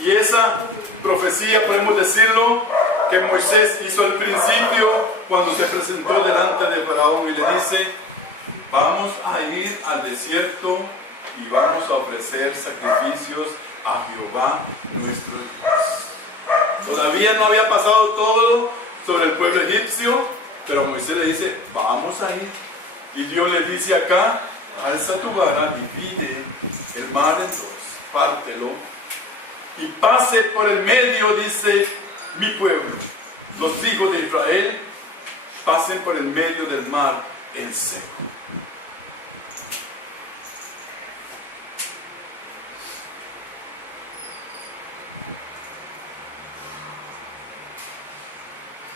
Y esa profecía, podemos decirlo, que Moisés hizo al principio cuando se presentó delante de Faraón y le dice, vamos a ir al desierto y vamos a ofrecer sacrificios a Jehová nuestro Dios. Todavía no había pasado todo sobre el pueblo egipcio, pero Moisés le dice, vamos a ir. Y Dios le dice acá, alza tu vara, divide el mar en dos, pártelo, y pase por el medio, dice, mi pueblo. Los hijos de Israel pasen por el medio del mar en seco.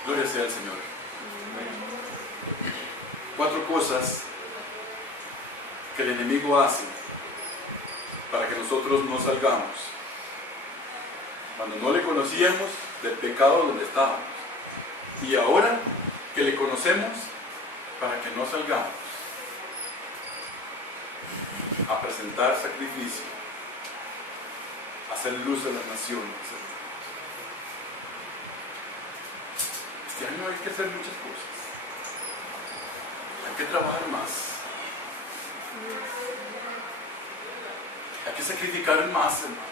Gloria sea al Señor. 4 cosas que el enemigo hace para que nosotros no salgamos cuando no le conocíamos del pecado donde estábamos, y ahora que le conocemos, para que no salgamos a presentar sacrificio, a hacer luz a las naciones. Este año hay que hacer muchas cosas, hay que trabajar más, hay que sacrificar más, hermanos.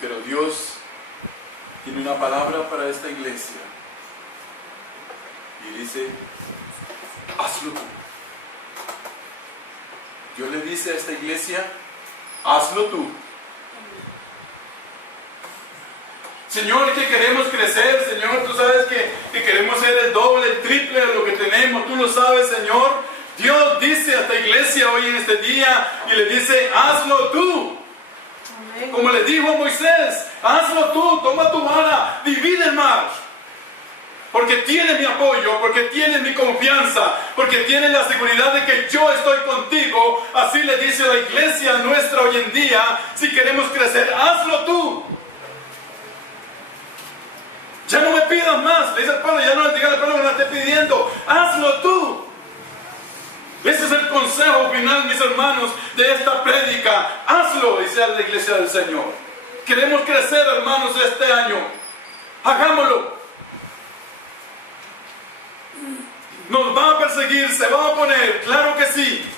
Pero Dios tiene una palabra para esta iglesia y dice, hazlo tú. Dios le dice a esta iglesia, hazlo tú. Señor, que queremos crecer, Señor, tú sabes que queremos ser el doble, el triple de lo que tenemos, tú lo sabes, Señor. Dios dice a esta iglesia hoy en este día y le dice, hazlo tú. Como le dijo a Moisés, hazlo tú, toma tu vara, divide el mar. Porque tiene mi apoyo, porque tiene mi confianza, porque tiene la seguridad de que yo estoy contigo. Así le dice la iglesia nuestra hoy en día, si queremos crecer, hazlo tú. Ya no me pidas más, le dice al pueblo, ya no le diga al pueblo que me esté pidiendo, hazlo tú. Ese es el consejo final, mis hermanos, de esta prédica. Hazlo, dice a la iglesia del Señor. Queremos crecer, hermanos, este año. Hagámoslo. Nos va a perseguir, se va a oponer, claro que sí.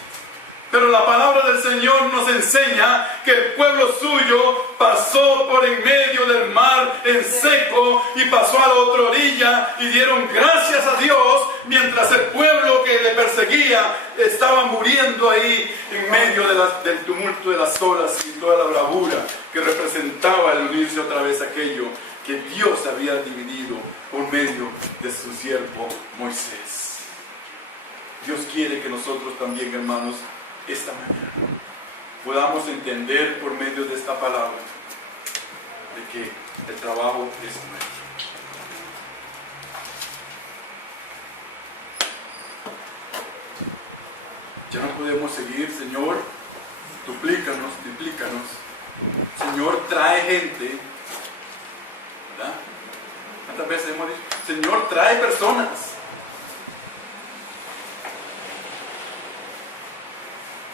Pero la palabra del Señor nos enseña que el pueblo suyo pasó por en medio del mar en seco y pasó a la otra orilla y dieron gracias a Dios mientras el pueblo que le perseguía estaba muriendo ahí en medio del tumulto de las olas y toda la bravura que representaba el unirse otra vez aquello que Dios había dividido por medio de su siervo Moisés. Dios quiere que nosotros también, hermanos, esta mañana podamos entender por medio de esta palabra de que el trabajo es nuestro. Ya no podemos seguir, Señor, duplícanos, triplícanos. Señor, trae gente, ¿verdad? ¿Cuántas veces hemos dicho? Señor, trae personas.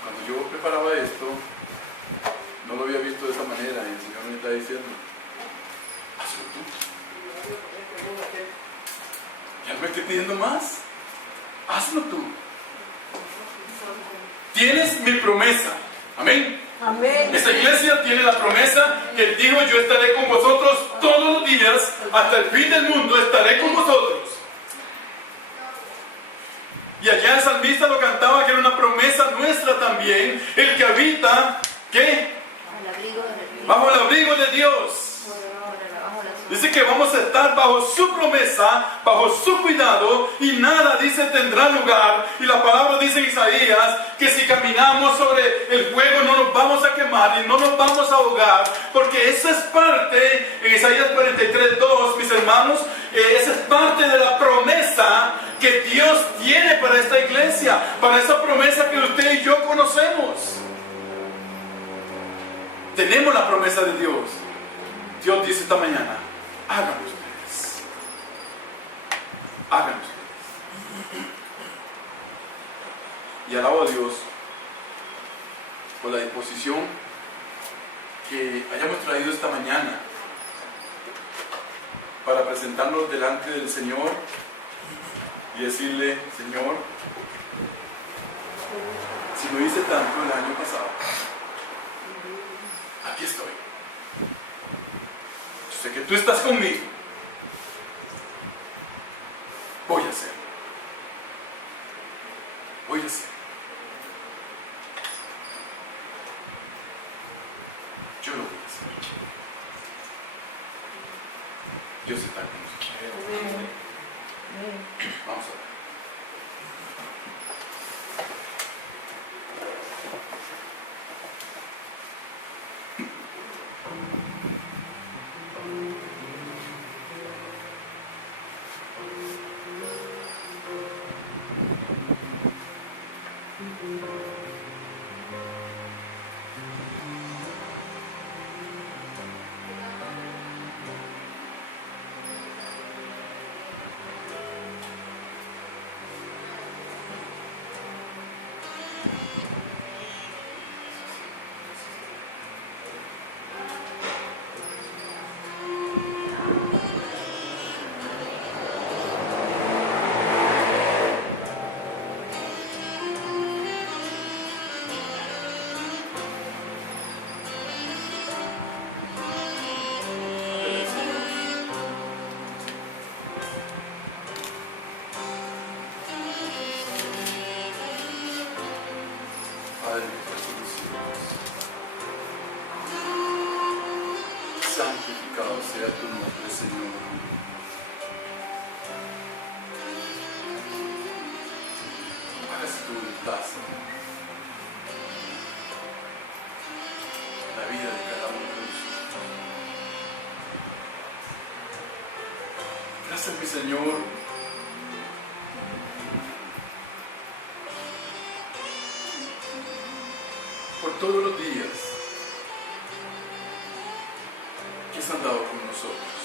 Cuando yo preparaba esto, diciendo, hazlo tú. Ya no me estoy pidiendo más. Hazlo tú. Tienes mi promesa. Amén. Amén. Esta iglesia tiene la promesa que Él dijo: yo estaré con vosotros todos los días, hasta el fin del mundo estaré con vosotros. Y allá el salmista lo cantaba, que era una promesa nuestra también, el que habita, ¿qué? Bajo el abrigo de Dios. Dice que vamos a estar bajo su promesa, bajo su cuidado, y nada, dice, tendrá lugar. Y la palabra dice en Isaías que si caminamos sobre el fuego no nos vamos a quemar y no nos vamos a ahogar, porque esa es parte, en Isaías 43:2, mis hermanos, esa es parte de la promesa que Dios tiene para esta iglesia, para esa promesa que usted y yo conocemos. Tenemos la promesa de Dios. Dios dice esta mañana: háganlo ustedes. Háganlo ustedes. Y alabo a Dios por la disposición que hayamos traído esta mañana para presentarnos delante del Señor y decirle: Señor, si no hice tanto el año pasado, aquí estoy. Yo sé que tú estás conmigo. Voy a hacer. Voy a hacer. Yo lo voy a hacer. Dios está con nosotros. Vamos a ver. Padre nuestro de los cielos, santificado sea tu nombre, Señor. Hágase tu voluntad, Señor, en la vida de cada uno de nosotros. Gracias, mi Señor, por todos los días que has andado con nosotros.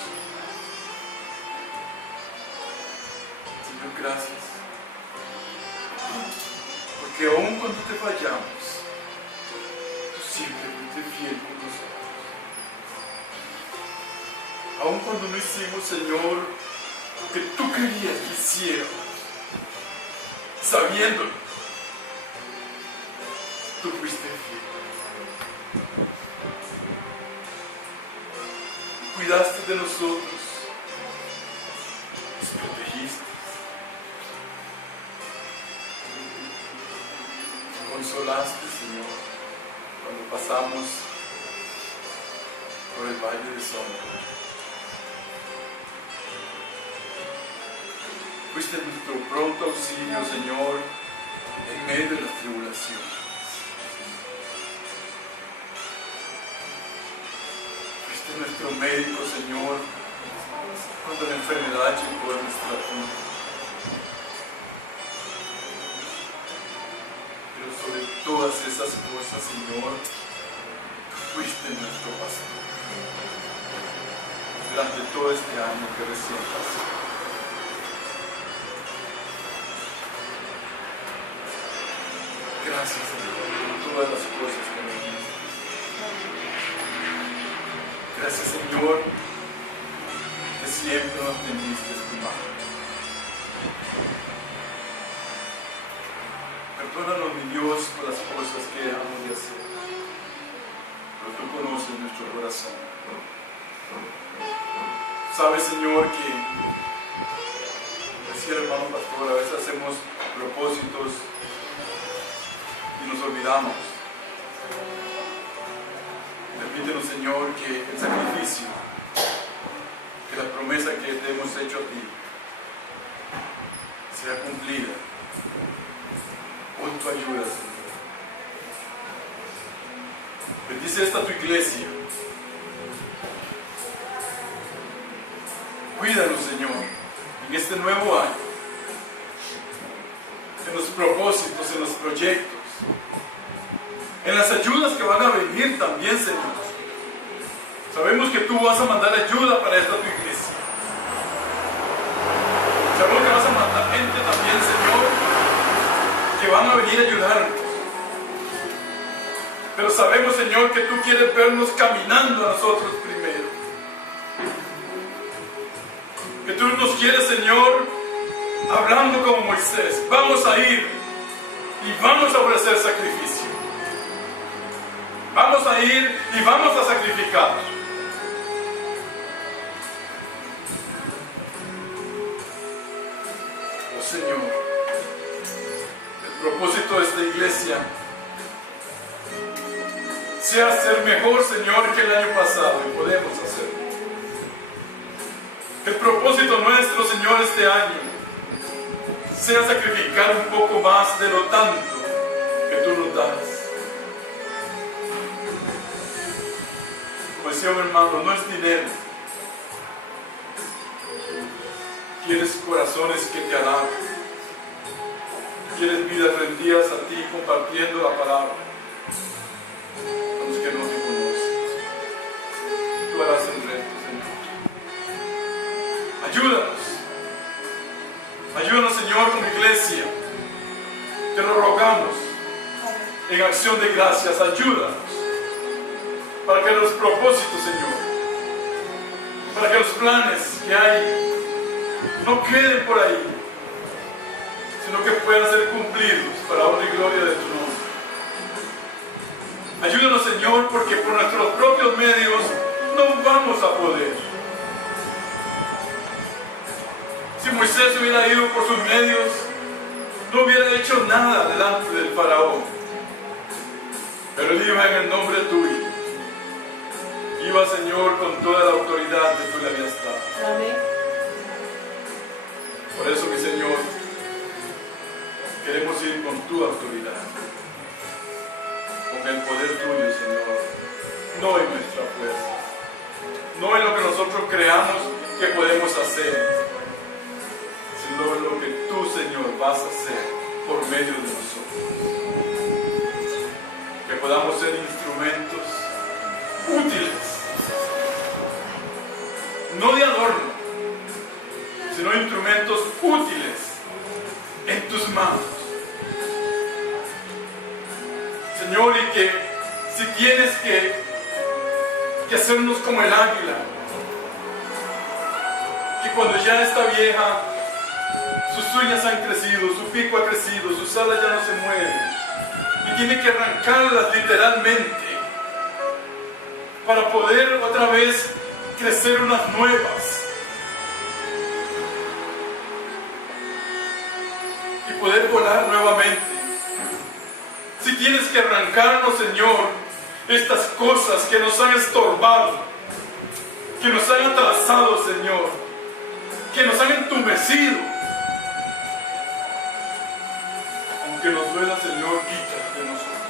Señor, gracias, porque aun cuando te fallamos, tú siempre fuiste fiel con nosotros. Aun cuando no hicimos, Señor, lo que tú querías que hiciéramos, sabiéndolo, tú fuiste fiel. Cuidaste de nosotros, nos protegiste, consolaste, Señor, cuando pasamos por el valle de sombra. Fuiste nuestro pronto auxilio, Señor, en medio de las tribulaciones. Nuestro médico, Señor, cuando la enfermedad llegó a nuestra vida. Pero sobre todas esas cosas, Señor, tú fuiste nuestro pastor durante todo este año que recién pasó. Gracias, Señor, por todas las cosas que nos diste. Gracias, Señor, que siempre nos tendiste tu mano. Perdónanos, mi Dios, por las cosas que dejamos de hacer, pero tú conoces nuestro corazón. Sabes, Señor, que, decía el hermano pastor, a veces hacemos propósitos y nos olvidamos. Permítenos, Señor, que el sacrificio, que la promesa que te hemos hecho a ti sea cumplida con tu ayuda, Señor. Bendice esta tu iglesia. Cuídanos, Señor, en este nuevo año, en los propósitos, en los proyectos, en las ayudas que van a venir también, Señor. Sabemos que tú vas a mandar ayuda para esta tu iglesia. Sabemos que vas a mandar gente también, Señor, que van a venir a ayudarnos. Pero sabemos, Señor, que tú quieres vernos caminando a nosotros primero. Que tú nos quieres, Señor, hablando como Moisés. Vamos a ir y vamos a ofrecer sacrificio. Vamos a ir y vamos a sacrificar. Oh Señor, el propósito de esta iglesia sea ser mejor, Señor, que el año pasado, y podemos hacerlo. El propósito nuestro, Señor, este año sea sacrificar un poco más de lo tanto que tú nos das. Como decía mi hermano, no es dinero. Quieres corazones que te alaben. Quieres vidas rendidas a ti compartiendo la palabra a los que no te conocen. Tú harás el reto, Señor. Ayúdanos. Ayúdanos, Señor, como iglesia. Te lo rogamos en acción de gracias. Ayúdanos para que los propósitos, Señor, para que los planes que hay no queden por ahí, sino que puedan ser cumplidos para honra y gloria de tu nombre. Ayúdanos, Señor, porque por nuestros propios medios no vamos a poder. Si Moisés hubiera ido por sus medios, no hubiera hecho nada delante del faraón. Pero él iba en el nombre tuyo. Iba, Señor, con toda la autoridad que tú le habías dado. Amén. Por eso, mi Señor, queremos ir con tu autoridad, con el poder tuyo, Señor, no en nuestra fuerza, no en lo que nosotros creamos que podemos hacer, sino en lo que tú, Señor, vas a hacer por medio de nosotros. Que podamos ser instrumentos útiles, no de adorno, sino instrumentos útiles en tus manos. Señor, y que si tienes que hacernos como el águila, que cuando ya está vieja, sus uñas han crecido, su pico ha crecido, sus alas ya no se mueven, y tiene que arrancarlas literalmente para poder otra vez crecer unas nuevas. Poder volar nuevamente. Si tienes que arrancarnos, Señor, estas cosas que nos han estorbado, que nos han atrasado, Señor, que nos han entumecido, aunque nos duela, Señor, quítalas de nosotros.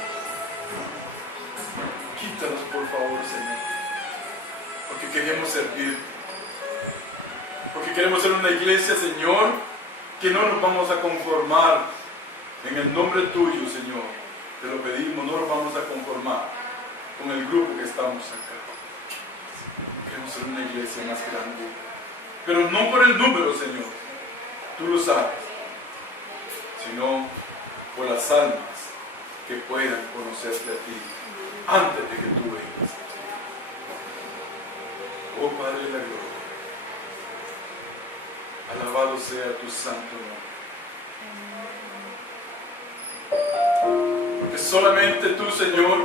Quítalas, por favor, Señor, porque queremos servir, porque queremos ser una iglesia, Señor, que no nos vamos a conformar en el nombre tuyo, Señor. Te lo pedimos, no nos vamos a conformar con el grupo que estamos acá. Queremos ser una iglesia más grande, pero no por el número, Señor, tú lo sabes, sino por las almas que puedan conocerte a ti antes de que tú vengas. Oh Padre de la gloria, alabado sea tu santo nombre. Porque solamente tú, Señor,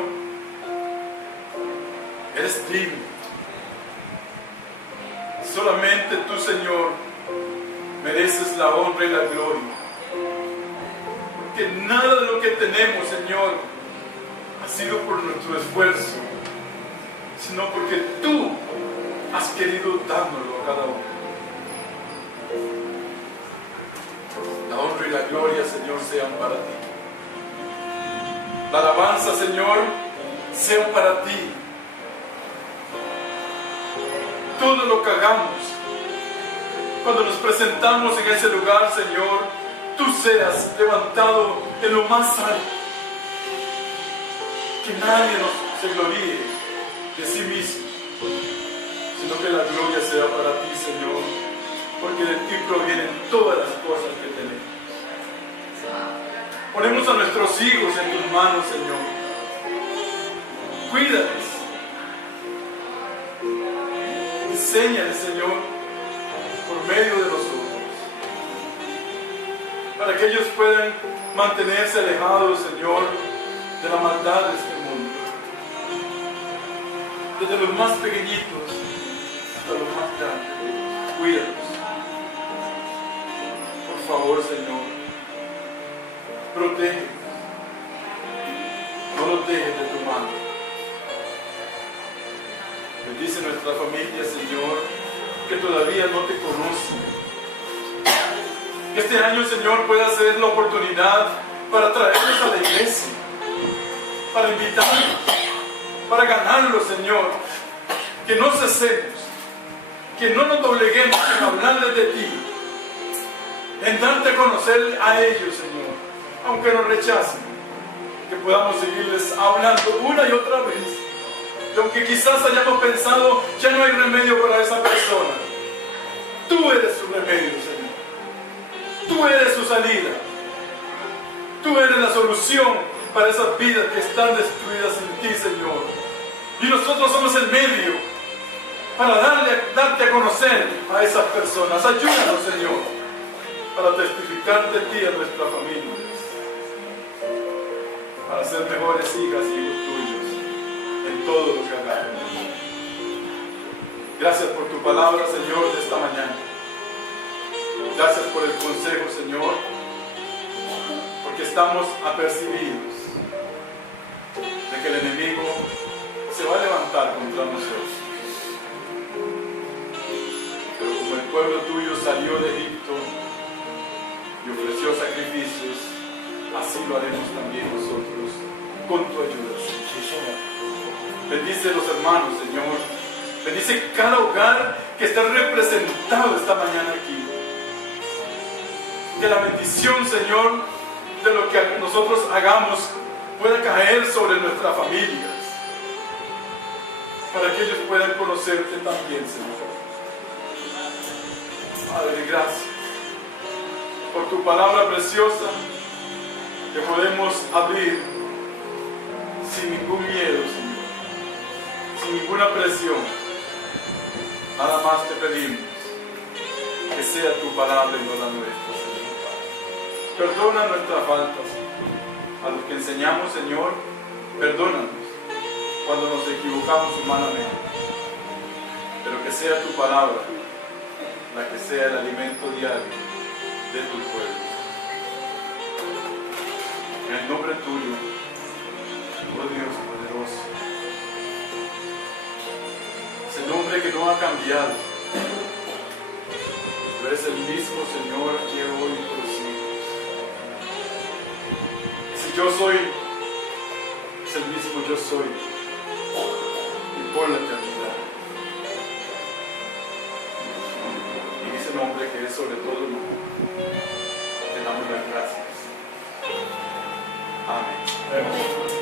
eres digno. Solamente tú, Señor, mereces la honra y la gloria. Porque nada de lo que tenemos, Señor, ha sido por nuestro esfuerzo, sino porque tú has querido dárnoslo a cada uno. La honra y la gloria, Señor, sean para ti. La alabanza, Señor, sean para ti. Todo lo que hagamos, cuando nos presentamos en ese lugar, Señor, tú seas levantado en lo más alto. Que nadie se gloríe de sí mismo, sino que la gloria sea para ti, Señor, porque de ti provienen todas las cosas que tenemos. Ponemos a nuestros hijos en tus manos, Señor. Cuídales. Enséñales, Señor, por medio de nosotros, para que ellos puedan mantenerse alejados, Señor, de la maldad de este mundo. Desde los más pequeñitos hasta los más grandes. Cuídalos. Por favor, Señor, protege. No los dejes de tu mano. Bendice nuestra familia, Señor, que todavía no te conocen. Que este año, Señor, pueda ser la oportunidad para traerlos a la iglesia, para invitarlos, para ganarlos, Señor. Que no cesemos, que no nos dobleguemos en hablarles de ti, en darte a conocer a ellos, Señor, aunque nos rechacen, que podamos seguirles hablando una y otra vez. Y aunque quizás hayamos pensado, ya no hay remedio para esa persona, tú eres su remedio, Señor. Tú eres su salida. Tú eres la solución para esas vidas que están destruidas en ti, Señor. Y nosotros somos el medio para darte a conocer a esas personas. Ayúdanos, Señor, para testificar de ti a nuestra familia, para ser mejores hijas y hijos tuyos en todo lo que hagamos. Gracias por tu palabra, Señor, de esta mañana. Gracias por el consejo, Señor, porque estamos apercibidos de que el enemigo se va a levantar contra nosotros. Pero como el pueblo tuyo salió de Egipto y ofreció sacrificios, así lo haremos también nosotros con tu ayuda, Señor. Bendice a los hermanos, Señor. Bendice cada hogar que está representado esta mañana aquí. Que la bendición, Señor, de lo que nosotros hagamos pueda caer sobre nuestras familias, para que ellos puedan conocerte también, Señor. Padre, gracias por tu palabra preciosa que podemos abrir sin ningún miedo, Señor, sin ninguna presión. Nada más te pedimos que sea tu palabra y no la nuestra, Señor. Perdona nuestras faltas. A los que enseñamos, Señor, perdónanos cuando nos equivocamos humanamente. Pero que sea tu palabra la que sea el alimento diario de tu pueblo. En el nombre tuyo, oh Dios poderoso, ese nombre que no ha cambiado. Tú eres el mismo, Señor, que hoy y por los siglos. Si yo soy, es el mismo yo soy, y por la eternidad. En ese nombre que es sobre todo el nombre, te damos las gracias. Amén.